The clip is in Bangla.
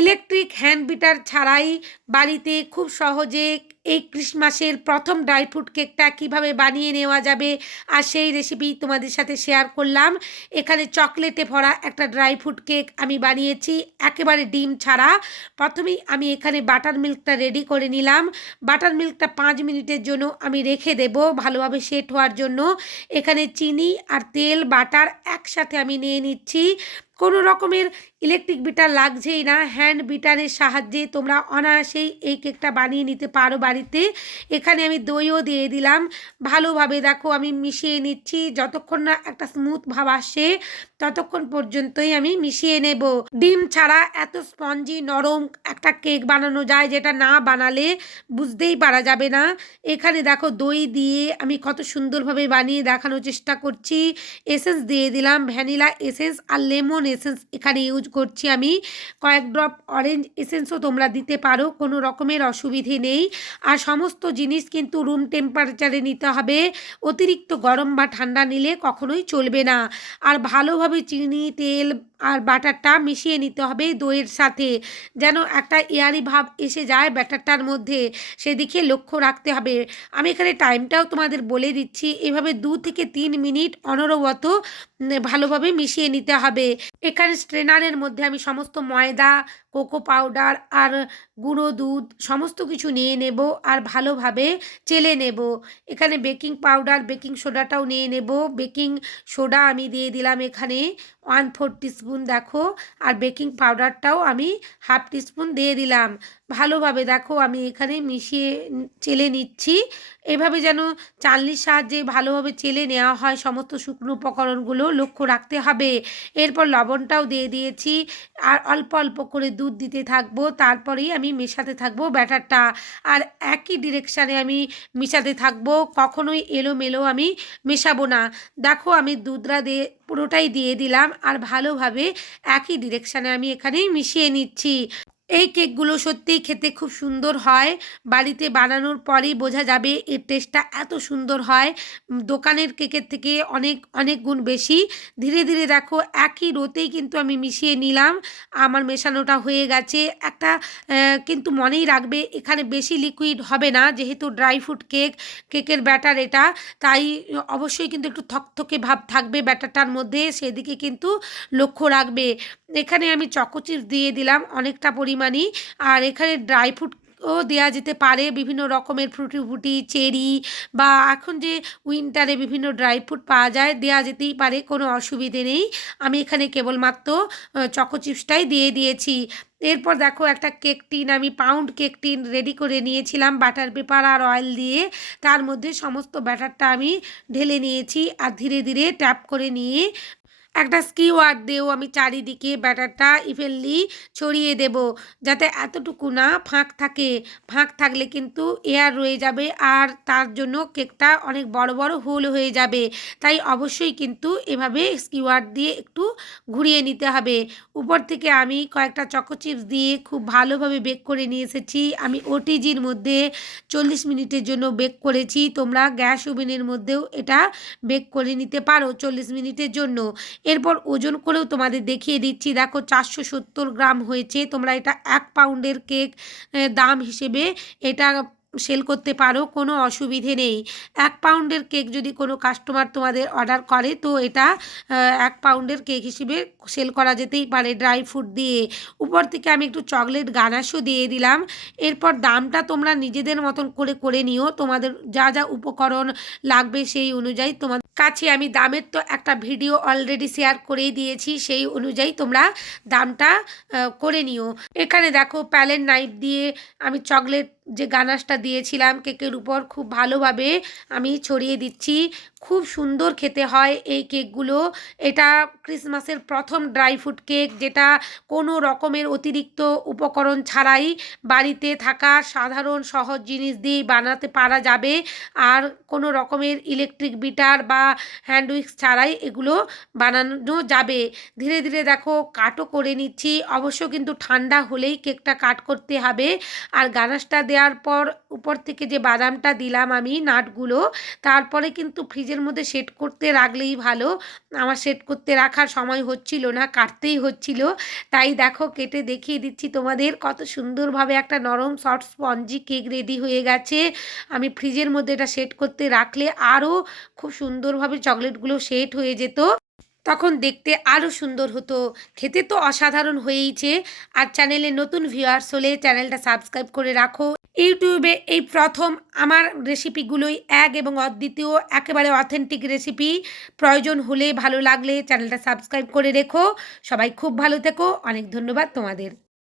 ইলেকট্রিক হ্যান্ড বিটার ছাড়াই বাড়িতে খুব সহজে এই ক্রিসমাসের প্রথম ড্রাই ফ্রুট কেকটা কীভাবে বানিয়ে নেওয়া যাবে আর সেই রেসিপি তোমাদের সাথে শেয়ার করলাম। এখানে চকলেটে ভরা একটা ড্রাই ফ্রুট কেক আমি বানিয়েছি, একেবারে ডিম ছাড়া। প্রথমেই আমি এখানে বাটার মিল্কটা রেডি করে নিলাম। বাটার মিল্কটা পাঁচ মিনিটের জন্য আমি রেখে দেব ভালোভাবে সেট হওয়ার জন্য। এখানে চিনি আর তেল, বাটার একসাথে আমি নিয়ে নিচ্ছি। কোনো রকমের ইলেকট্রিক বিটার লাগছেই না হ্যান্ড বিটারের সাহায্যে তোমরা অনায়াসেই এই কেকটা বানিয়ে নিতে পারো বাড়িতে। এখানে আমি দইও দিয়ে দিলাম। ভালোভাবে দেখো আমি মিশিয়ে নিচ্ছি। যতক্ষণ না একটা স্মুথ ভাব আসে, ততক্ষণ পর্যন্তই আমি মিশিয়ে নেব। ডিম ছাড়া এত স্পঞ্জি নরম একটা কেক বানানো যায় যেটা না বানালে বুঝতেই পারা যাবে না। এখানে দেখো দই দিয়ে আমি কত সুন্দরভাবে বানিয়ে দেখানোর চেষ্টা করছি। এসেন্স দিয়ে দিলাম ভ্যানিলা এসেন্স আর লেমন এসেন্স এখানে ইউজ করছি আমি। কয়েক ড্রপ অরেঞ্জ এসেন্সও তোমরা দিতে পারো, কোনো রকমের অসুবিধে নেই। আর সমস্ত জিনিস কিন্তু রুম টেম্পারেচারে নিতে হবে। অতিরিক্ত গরম বা ঠান্ডা নিলে কখনোই চলবে না। আর ভালোভাবে চিনি, তেল আর বাটারটা মিশিয়ে নিতে হবে দইয়ের সাথে, যেন একটা এয়ারি ভাব এসে যায় ব্যাটারটার মধ্যে। সেদিকে লক্ষ্য রাখতে হবে। আমি এখানে টাইমটাও তোমাদের বলে দিচ্ছি। এভাবে দু থেকে তিন মিনিট অনরবত ভালোভাবে মিশিয়ে নিতে হবে। এখানে স্ট্রেনারের মধ্যে আমি সমস্ত ময়দা কোকো পাউডার আর গুঁড়ো দুধ সমস্ত কিছু নিয়ে নেব আর ভালোভাবে চেলে নেব। এখানে বেকিং পাউডার, বেকিং সোডাটাও নিয়ে নেব। বেকিং সোডা আমি দিয়ে দিলাম এখানে ওয়ান ফোর টিস্পুন, দেখো। আর বেকিং পাউডারটাও আমি হাফ টিস্পুন দিয়ে দিলাম। ভালোভাবে দেখো আমি এখানে মিশিয়ে চেলে নিচ্ছি। এভাবে যেন চালনির সাহায্যে ভালোভাবে চেলে নেওয়া হয় সমস্ত শুকনো উপকরণগুলো লক্ষ্য রাখতে হবে। এরপর লবণটাও দিয়ে দিয়েছি। আর অল্প অল্প করে দুধ দিতে থাকব, তারপরেই আমি মেশাতে থাকব ব্যাটারটা। আর একই ডিরেকশানে আমি মেশাতে থাকব, কখনোই এলোমেলো আমি মেশাবো না। দেখো আমি দুধরা দিয়ে, পুরোটাই দিয়ে দিলাম, আর ভালোভাবে একই ডিরেকশানে আমি এখানেই মিশিয়ে নিচ্ছি। এই কেকগুলো সত্যিই খেতে খুব সুন্দর হয়। বাড়িতে বানানোর পরেই বোঝা যাবে এর টেস্টটা এত সুন্দর হয়। দোকানের কেকের থেকে অনেক অনেক গুণ বেশি। ধীরে ধীরে দেখো একই রোতেই কিন্তু আমি মিশিয়ে নিলাম। আমার মেশানোটা হয়ে গেছে। একটা কিন্তু মনেই রাখবে এখানে বেশি লিকুইড হবে না, যেহেতু ড্রাই ফ্রুট কেক কেকের ব্যাটার এটা। তাই অবশ্যই কিন্তু একটু থকথকে ভাব থাকবে ব্যাটারটার মধ্যে। সেদিকে কিন্তু লক্ষ্য রাখবে। এখানে আমি চকো চিপস দিয়ে দিলাম। অনেকটা পরিমাণই আর এখানে ড্রাই ফ্রুট ও দেওয়া যেতে পারে, বিভিন্ন রকমের ফ্রুটি ফুটি চেরি বা এখন যে উইন্টারে বিভিন্ন ড্রাই ফ্রুট পাওয়া যায় দেওয়া যেতেই পারে, কোনো অসুবিধে নেই। আমি এখানে কেবলমাত্র চকো চিপসটাই দিয়ে দিয়েছি। এরপর দেখো একটা কেক টিন আমি পাউন্ড কেক টিন রেডি করে নিয়েছিলাম বাটার পেপার আর অয়েল দিয়ে। তার মধ্যে সমস্ত ব্যাটারটা আমি ঢেলে নিয়েছি, আর ধীরে ধীরে ট্যাপ করে নিয়ে একটা স্কিওয়ার দিয়েও আমি চারিদিকে ব্যাটারটা ইভেনলি ছড়িয়ে দেব। যাতে এতটুকু না ফাঁক থাকে। ফাঁক থাকলে কিন্তু এয়ার রয়ে যাবে আর তার জন্য কেকটা অনেক বড় বড় হোল হয়ে যাবে। তাই অবশ্যই কিন্তু এভাবে স্কিওয়ার দিয়ে একটু ঘুরিয়ে নিতে হবে। উপর থেকে আমি কয়েকটা চকো চিপস দিয়ে খুব ভালোভাবে বেক করে নিয়ে এসেছি। আমি ওটিজির মধ্যে চল্লিশ মিনিটের জন্য বেক করেছি। তোমরা গ্যাস ওভেনের মধ্যেও এটা বেক করে নিতে পারো চল্লিশ মিনিটের জন্য। এরপর ওজন করেও তোমাদের দেখিয়ে দিচ্ছি। দেখো, চারশো সত্তর গ্রাম হয়েছে। তোমরা এটা এক পাউন্ডের কেক দাম হিসেবে এটা সেল করতে পারো, কোনো অসুবিধে নেই। এক পাউন্ডের কেক যদি কোনো কাস্টমার তোমাদের অর্ডার করে, তো এটা এক পাউন্ডের কেক হিসেবে সেল করা যেতেই পারে ড্রাই ফ্রুট দিয়ে। উপর থেকে আমি একটু চকলেট গানাশও দিয়ে দিলাম। এরপর দামটা তোমরা নিজেদের মতন করে করে নিও। তোমাদের যা যা উপকরণ লাগবে সেই অনুযায়ী তোমার কাছে আমি দামের তো একটা ভিডিও অলরেডি শেয়ার করেই দিয়েছি, সেই অনুযায়ী তোমরা দামটা করে নিও। এখানে দেখো প্যালেন নাইফ দিয়ে আমি চকলেট যে গানাসটা দিয়েছিলাম কেকের উপর খুব ভালোভাবে আমি ছড়িয়ে দিচ্ছি। খুব সুন্দর খেতে হয় এই কেকগুলো। এটা ক্রিসমাসের প্রথম ড্রাই ফ্রুট কেক যেটা কোনো রকমের অতিরিক্ত উপকরণ ছাড়াই বাড়িতে থাকা সাধারণ সহজ জিনিস দিয়েই বানাতে পারা যাবে। আর কোনো রকমের ইলেকট্রিক বিটার বা হ্যান্ডউইক্স ছাড়াই এগুলো বানানো যাবে। ধীরে ধীরে দেখো কাটও করে নিচ্ছি। অবশ্য কিন্তু ঠান্ডা হলেই কেকটা কাট করতে হবে। আর গানাসটা দেওয়ার পর উপর থেকে যে বাদামটা দিলাম আমি নাটগুলো, তারপরে কিন্তু ফ্রিজের মধ্যে সেট করতে রাখলেই ভালো। আমার সেট করতে রাখার সময় হচ্ছিল না, কাটতেই হচ্ছিল। তাই দেখো কেটে দেখিয়ে দিচ্ছি তোমাদের। কত সুন্দরভাবে একটা নরম সফট স্পঞ্জি কেক রেডি হয়ে গেছে। আমি ফ্রিজের মধ্যে এটা সেট করতে রাখলে আরও খুব সুন্দরভাবে চকলেটগুলো সেট হয়ে যেত। তখন দেখতে আরও সুন্দর হতো। খেতে তো অসাধারণ হয়েইছে। আর চ্যানেলে নতুন ভিউয়ার্স হলে চ্যানেলটা সাবস্ক্রাইব করে রাখো। ইউটিউবে এই প্রথম আমার রেসিপিগুলোই এক এবং অদ্বিতীয় একেবারে অথেন্টিক রেসিপি প্রয়োজন হলে ভালো লাগলে চ্যানেলটা সাবস্ক্রাইব করে রেখো। সবাই খুব ভালো থেকো। অনেক ধন্যবাদ তোমাদের।